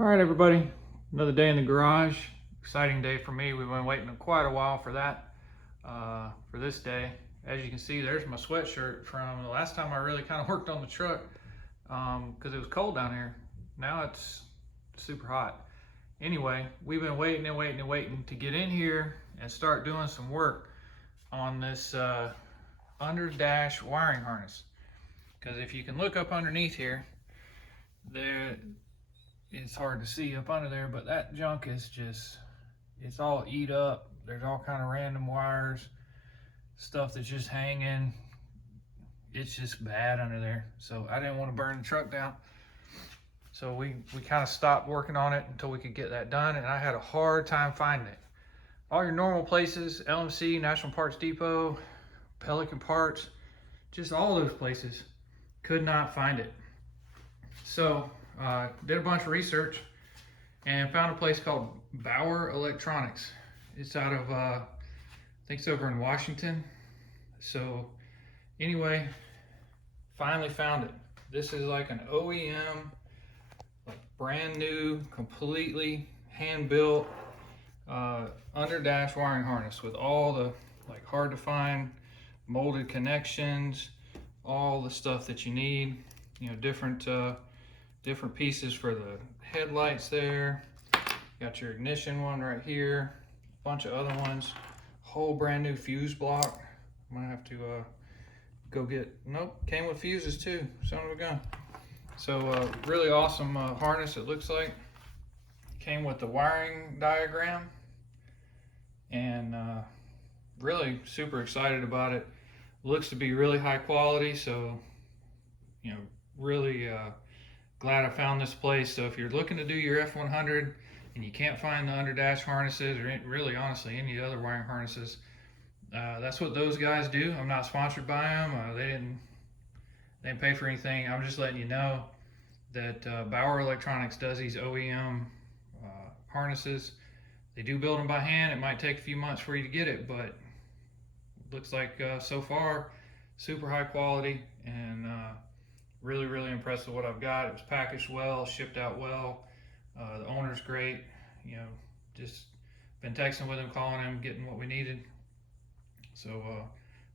All right, everybody, another day in the garage. Exciting day for me. We've been waiting quite a while for that, for this day. As you can see, there's my sweatshirt from the last time I really kind of worked on the truck, because it was cold down here. Now it's super hot. Anyway, we've been waiting and waiting and waiting to get in here and start doing some work on this under dash wiring harness. Because if you can look up underneath here, it's hard to see up under there, but that junk is just, it's all eat up. There's all kind of random wires, stuff that's just hanging. It's just bad under there. So I didn't want to burn the truck down. So we kind of stopped working on it until we could get that done, and I had a hard time finding it. All your normal places, LMC, National Parts Depot, Pelican Parts, just all those places, could not find it. So did a bunch of research and found a place called Bauer Electronics. It's out of, I think it's over in Washington. So anyway, finally found it. This is like an OEM, like brand new, completely hand-built under dash wiring harness with all the like hard to find molded connections, all the stuff that you need, you know, different pieces for the headlights there. Got your ignition one right here, a bunch of other ones, whole brand new fuse block. I'm gonna have to go get, nope, came with fuses too, son of a gun. So really awesome harness, it looks like. Came with the wiring diagram, and really super excited about it. Looks to be really high quality, so you know, really glad I found this place. So if you're looking to do your F100 and you can't find the under dash harnesses, or really honestly any other wiring harnesses, that's what those guys do. I'm not sponsored by them. They didn't pay for anything. I'm just letting you know that Bauer Electronics does these OEM harnesses. They do build them by hand. It might take a few months for you to get it, but looks like so far super high quality, and really impressed with what I've got. It was packaged well, shipped out well. The owner's great. You know, just been texting with him, calling him, getting what we needed. So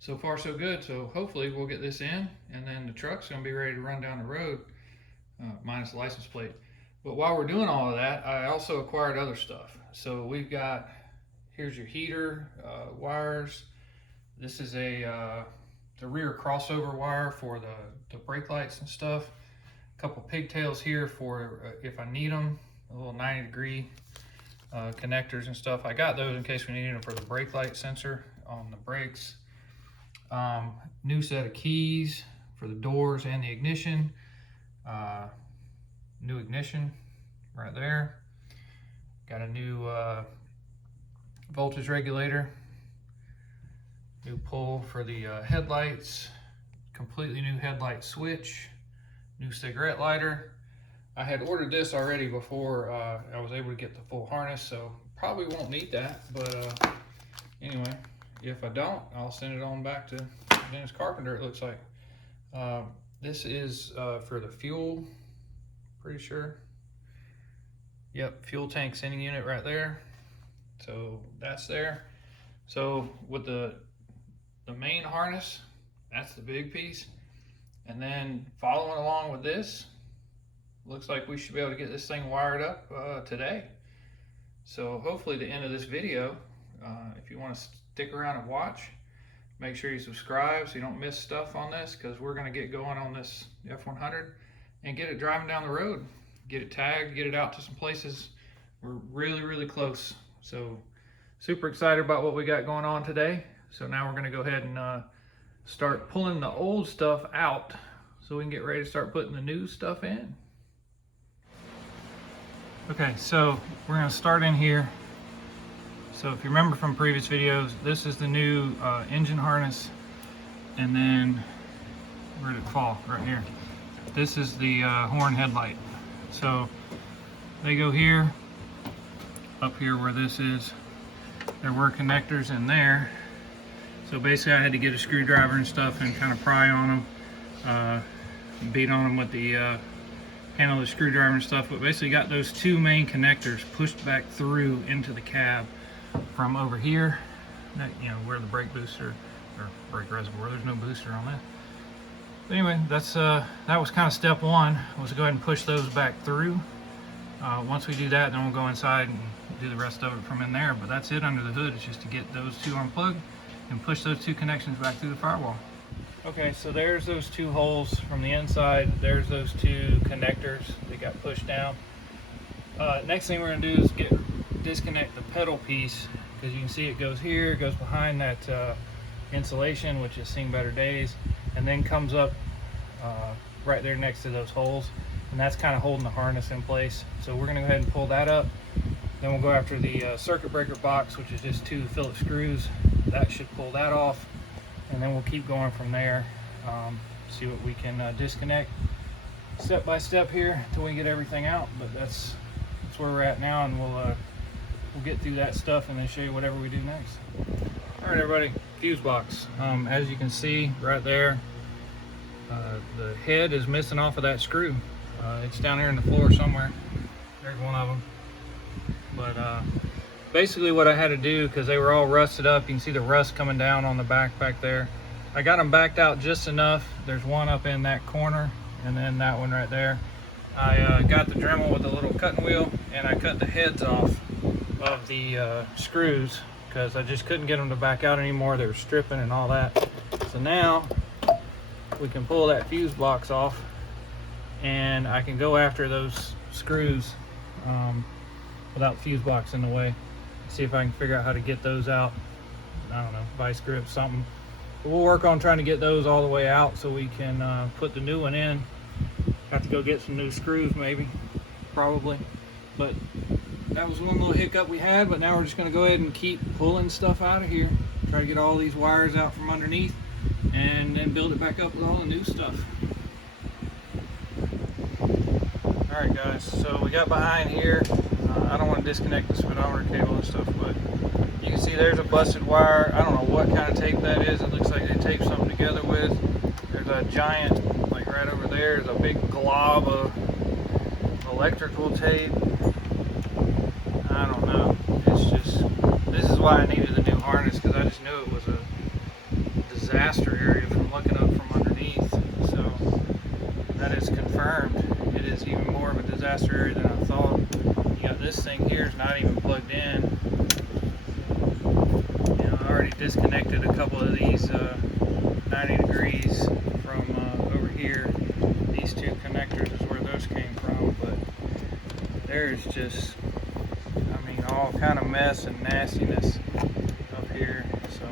so far so good. So hopefully we'll get this in, and then the truck's gonna be ready to run down the road, minus the license plate. But while we're doing all of that, I also acquired other stuff. So we've got, here's your heater wires. This is the rear crossover wire for the brake lights and stuff. A couple pigtails here for if I need them, a little 90-degree connectors and stuff. I got those in case we need them for the brake light sensor on the brakes. New set of keys for the doors and the ignition. New ignition right there. Got a new voltage regulator. New pull for the headlights, completely new headlight switch, new cigarette lighter. I had ordered this already before I was able to get the full harness, so probably won't need that, but anyway, if I don't, I'll send it on back to Dennis Carpenter, it looks like. This is for the fuel, pretty sure. Yep, fuel tank sending unit right there. So that's there. So with the main harness, that's the big piece, and then following along with this, looks like we should be able to get this thing wired up today. So hopefully the end of this video, if you want to stick around and watch, make sure you subscribe so you don't miss stuff on this, because we're going to get going on this F100 and get it driving down the road, get it tagged, get it out to some places. We're really close, so super excited about what we got going on today. So now we're going to go ahead and start pulling the old stuff out so we can get ready to start putting the new stuff in. Okay, so we're going to start in here. So if you remember from previous videos, this is the new engine harness, and then where did it fall? Right here. This is the horn headlight. So they go here, up here where this is. There were connectors in there. So basically I had to get a screwdriver and stuff and kind of pry on them, beat on them with the handle the screwdriver and stuff, but basically got those two main connectors pushed back through into the cab from over here, you know, where the brake booster or brake reservoir, there's no booster on that. But anyway, that's that was kind of step one, was to go ahead and push those back through. Once we do that, then we'll go inside and do the rest of it from in there. But that's it under the hood. It's just to get those two unplugged and push those two connections back through the firewall. Okay, so there's those two holes from the inside. There's those two connectors that got pushed down. Next thing we're gonna do is disconnect the pedal piece, because you can see it goes here, it goes behind that insulation, which has seen better days, and then comes up right there next to those holes, and that's kind of holding the harness in place. So we're gonna go ahead and pull that up. Then we'll go after the circuit breaker box, which is just two Phillips screws. That should pull that off. And then we'll keep going from there, see what we can disconnect step by step here until we get everything out. But that's where we're at now, and we'll get through that stuff and then show you whatever we do next. All right, everybody, fuse box. As you can see right there, the head is missing off of that screw. It's down here in the floor somewhere. There's one of them. But basically what I had to do, because they were all rusted up, you can see the rust coming down on the back there. I got them backed out just enough. There's one up in that corner, and then that one right there. I got the Dremel with a little cutting wheel, and I cut the heads off of the screws, because I just couldn't get them to back out anymore. They were stripping and all that. So now we can pull that fuse box off, and I can go after those screws without the fuse box in the way. See if I can figure out how to get those out. I don't know, vice grip, something. But we'll work on trying to get those all the way out so we can put the new one in. Have to go get some new screws maybe, probably. But that was one little hiccup we had, but now we're just gonna go ahead and keep pulling stuff out of here. Try to get all these wires out from underneath and then build it back up with all the new stuff. All right guys, so we got behind here. I don't want to disconnect the speedometer cable and stuff, but you can see there's a busted wire. I don't know what kind of tape that is. It looks like they taped something together with. There's a giant, like right over there, there's a big glob of electrical tape. I don't know. It's just, this is why I needed the new harness, because I just knew it was a disaster area from looking up from underneath. So that is confirmed. It is even more of a disaster area than I thought. You got this thing here is not even plugged in. You know, I already disconnected a couple of these 90 degrees from over here. These two connectors is where those came from, but there's just, I mean, all kind of mess and nastiness up here. So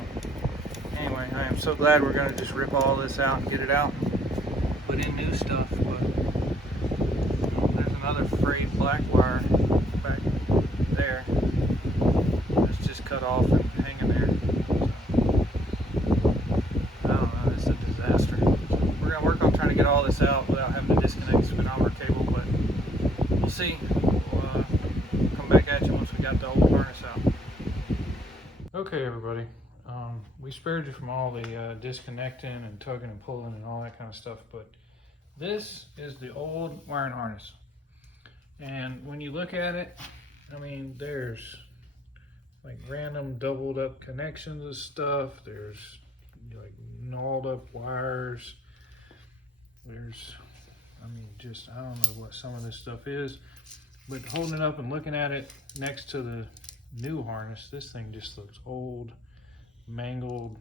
anyway, I am so glad we're going to just rip all this out and get it out and put in new stuff. But there's another frayed black wire back there. It's just cut off and hanging there. So, I don't know, it's a disaster. We're going to work on trying to get all this out without having to disconnect the speedometer cable, but we'll see. We'll come back at you once we got the old harness out. Okay everybody, we spared you from all the disconnecting and tugging and pulling and all that kind of stuff, but this is the old wiring harness. And when you look at it, I mean, there's like random doubled up connections and stuff. There's like gnawed up wires. There's, I mean, just, I don't know what some of this stuff is, but holding it up and looking at it next to the new harness, this thing just looks old, mangled,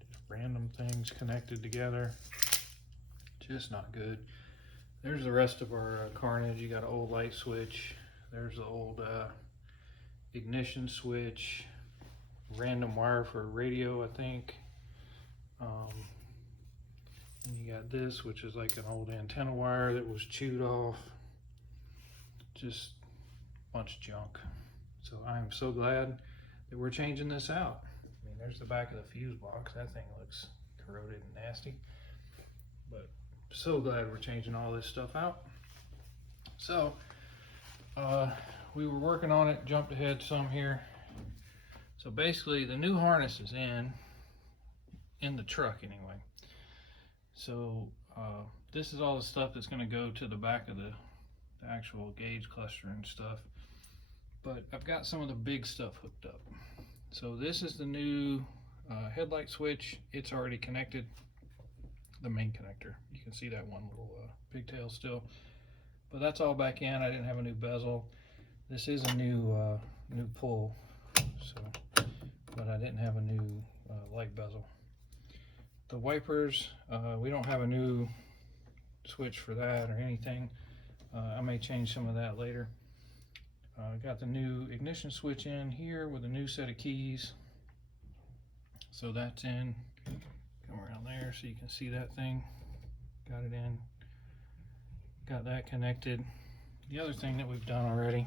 just random things connected together. Just not good. There's the rest of our carnage. You got an old light switch. There's the old ignition switch, random wire for a radio, I think. And you got this, which is like an old antenna wire that was chewed off. Just a bunch of junk. So I am so glad that we're changing this out. I mean, there's the back of the fuse box. That thing looks corroded and nasty. But so glad we're changing all this stuff out. So we were working on it, jumped ahead some here. So basically the new harness is in the truck anyway. So this is all the stuff that's going to go to the back of the actual gauge cluster and stuff. But I've got some of the big stuff hooked up. So this is the new headlight switch. It's already connected, the main connector. You can see that one little pigtail still, but that's all back in. I didn't have a new bezel. This is a new pull, so, but I didn't have a new light bezel. The wipers, we don't have a new switch for that or anything. I may change some of that later. Got the new ignition switch in here with a new set of keys. So that's in. Come around there so you can see that thing. Got it in. Got that connected. The other thing that we've done already,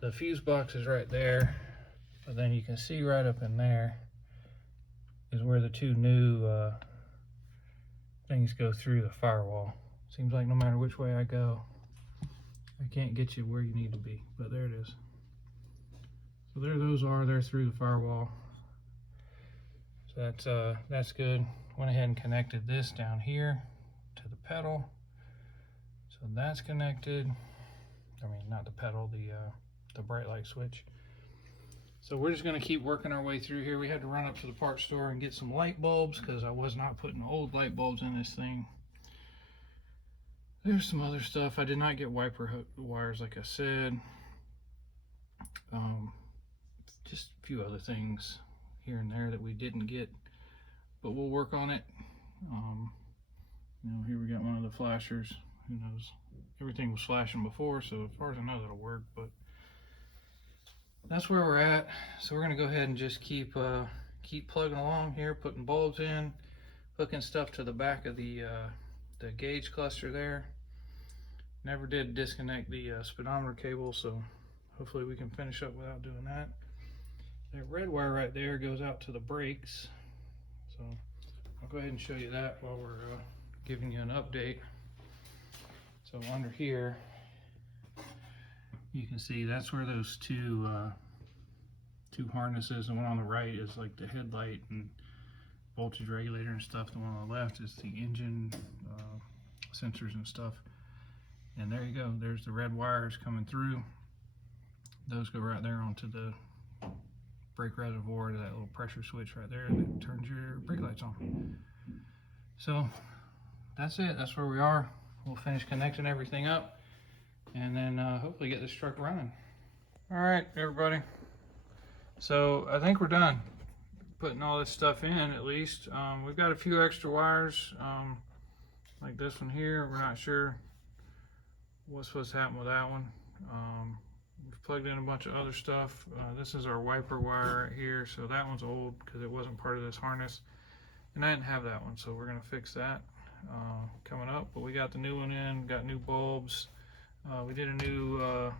the fuse box is right there, but then you can see right up in there is where the two new things go through the firewall. Seems like no matter which way I go, I can't get you where you need to be, but there it is. So there those are, they're through the firewall. So that's good. Went ahead and connected this down here to the pedal. So that's connected. I mean, not the pedal, the bright light switch. So we're just gonna keep working our way through here. We had to run up to the parts store and get some light bulbs because I was not putting old light bulbs in this thing. There's some other stuff. I did not get wiper wires like I said. Just a few other things here and there that we didn't get, but we'll work on it. You know, here we got one of the flashers. Who knows? Everything was flashing before, so as far as I know, that'll work. But that's where we're at. So we're gonna go ahead and just keep plugging along here, putting bulbs in, hooking stuff to the back of the gauge cluster there. Never did disconnect the speedometer cable, so hopefully we can finish up without doing that. That red wire right there goes out to the brakes, so I'll go ahead and show you that while we're giving you an update. So under here, you can see that's where those two harnesses, the one on the right is like the headlight and voltage regulator and stuff. The one on the left is the engine sensors and stuff. And there you go, there's the red wires coming through. Those go right there onto the brake reservoir, to that little pressure switch right there that turns your brake lights on. So that's it, that's where we are. We'll finish connecting everything up and then hopefully get this truck running. All right, everybody. So I think we're done putting all this stuff in, at least. We've got a few extra wires, like this one here. We're not sure what's supposed to happen with that one. We've plugged in a bunch of other stuff. This is our wiper wire right here. So that one's old because it wasn't part of this harness. And I didn't have that one, so we're gonna fix that coming up. But we got the new one in, got new bulbs. We did a new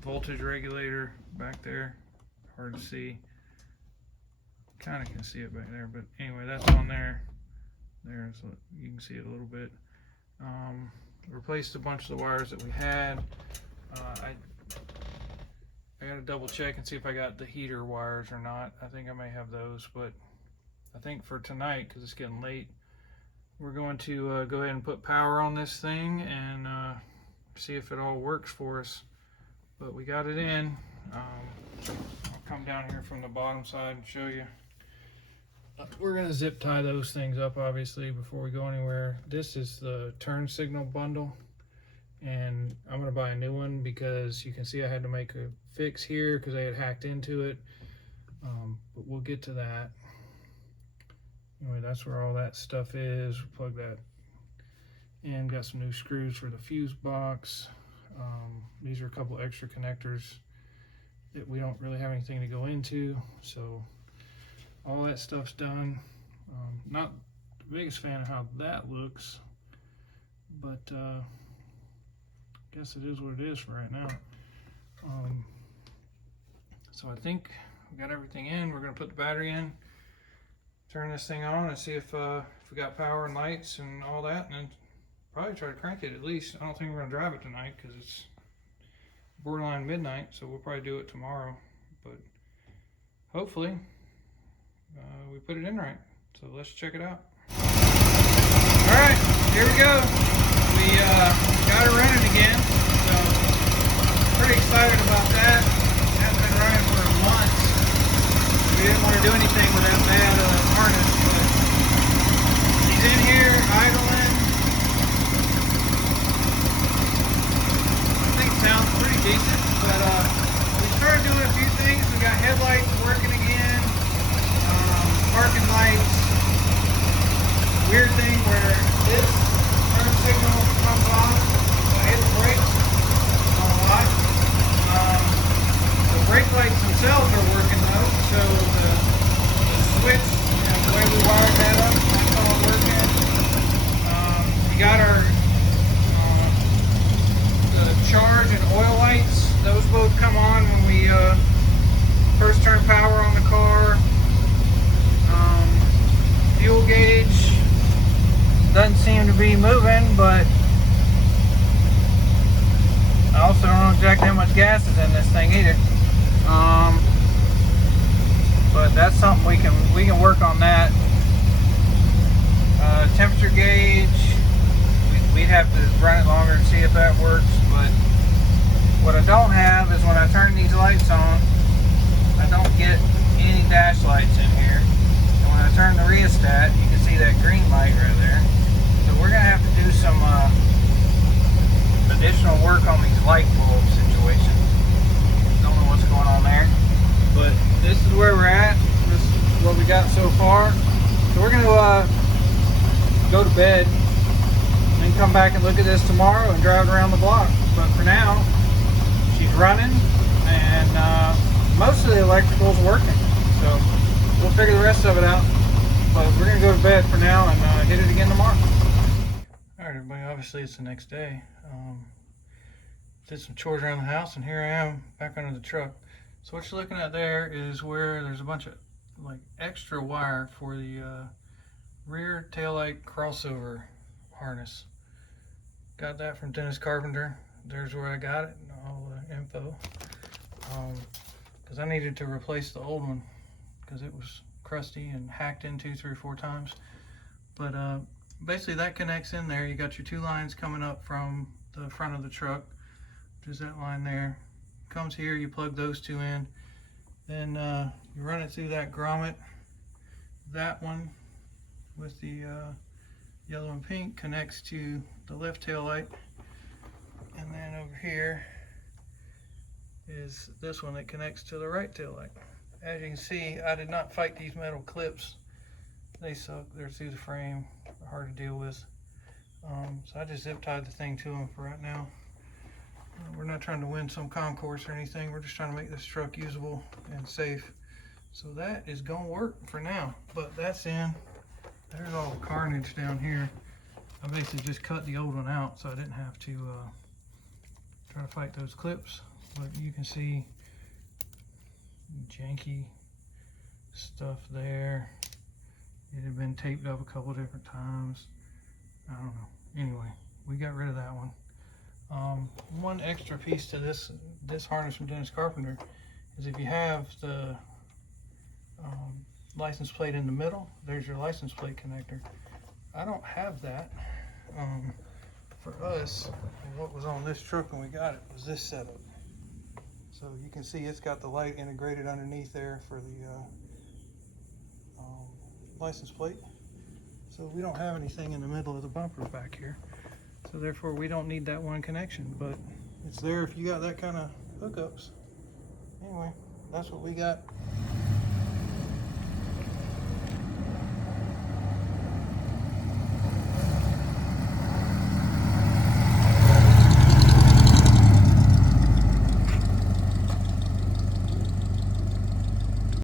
voltage regulator back there. Hard to see. Kind of can see it back there, but anyway, that's on there. There, so you can see it a little bit. Replaced a bunch of the wires that we had. I gotta double check and see if I got the heater wires or not. I think I may have those, but I think for tonight, because it's getting late, we're going to go ahead and put power on this thing and see if it all works for us. But we got it in. I'll come down here from the bottom side and show you. We're gonna zip tie those things up, obviously, before we go anywhere. This is the turn signal bundle, and I'm gonna buy a new one because you can see I had to make a fix here because I had hacked into it. But we'll get to that. Anyway, that's where all that stuff is. Plug that in. Got some new screws for the fuse box. These are a couple extra connectors that we don't really have anything to go into, so all that stuff's done. Not the biggest fan of how that looks, but I guess it is what it is for right now. So I think we got everything in. We're gonna put the battery in, turn this thing on and see if we got power and lights and all that, and then probably try to crank it at least. I don't think we're gonna drive it tonight because it's borderline midnight, so we'll probably do it tomorrow, but hopefully we put it in right. So let's check it out. All right. here we go. We got it running again, so pretty excited about that. It hasn't been running for months. We didn't want to do anything with that bad harness, but he's in here idling. I think it sounds pretty decent, but we started doing a few things. We got headlights working again, parking lights. Weird thing where this turn signal comes on, I hit the brakes on a lot. The brake lights themselves are working though, so the switch, the way we wired that up, that's all working. We got our the charge and oil lights, those both come on when we first turn power on the car. Fuel gauge doesn't seem to be moving, but I also don't know exactly how much gas is in this thing either. But that's something we can work on that. Temperature gauge, we'd have to run it longer and see if that works. But what I don't have is when I turn these lights on, I don't get any dash lights in here. And when I turn the rheostat, you can see that green light right there. So we're gonna have to do some additional work on these light bulb situations. Don't know what's going on there, but this is where we're at. This is what we got so far. So we're gonna go to bed and then come back and look at this tomorrow and drive it around the block. But for now, she's running and most of the electrical's working. So we'll figure the rest of it out. But we're gonna go to bed for now and hit it again tomorrow. All right, everybody, obviously it's the next day. Did some chores around the house and here I am back under the truck. So what you're looking at there is where there's a bunch of like extra wire for the rear taillight crossover harness. Got that from Dennis Carpenter. There's where I got it, all the info. Because I needed to replace the old one because it was crusty and hacked into 3 or 4 times. But basically that connects in there. You got your 2 lines coming up from the front of the truck, which is that line there. Comes here, you plug those 2 in. Then you run it through that grommet. That one with the yellow and pink connects to the left tail light. And then over here is this one that connects to the right tail light. As you can see, I did not fight these metal clips. They suck, they're through the frame, they're hard to deal with. So I just zip tied the thing to them for right now. We're not trying to win some concourse or anything, we're just trying to make this truck usable and safe. So that is gonna work for now, but that's in. There's all the carnage down here. I basically just cut the old one out so I didn't have to try to fight those clips. But you can see janky stuff there. It had been taped up a couple different times. I don't know. Anyway, we got rid of that one. One extra piece to this harness from Dennis Carpenter is if you have the license plate in the middle, there's your license plate connector. I don't have that. For us, what was on this truck when we got it was this setup. So you can see it's got the light integrated underneath there for the license plate. So we don't have anything in the middle of the bumper back here. So therefore we don't need that one connection, but it's there if you got that kind of hookups. Anyway, that's what we got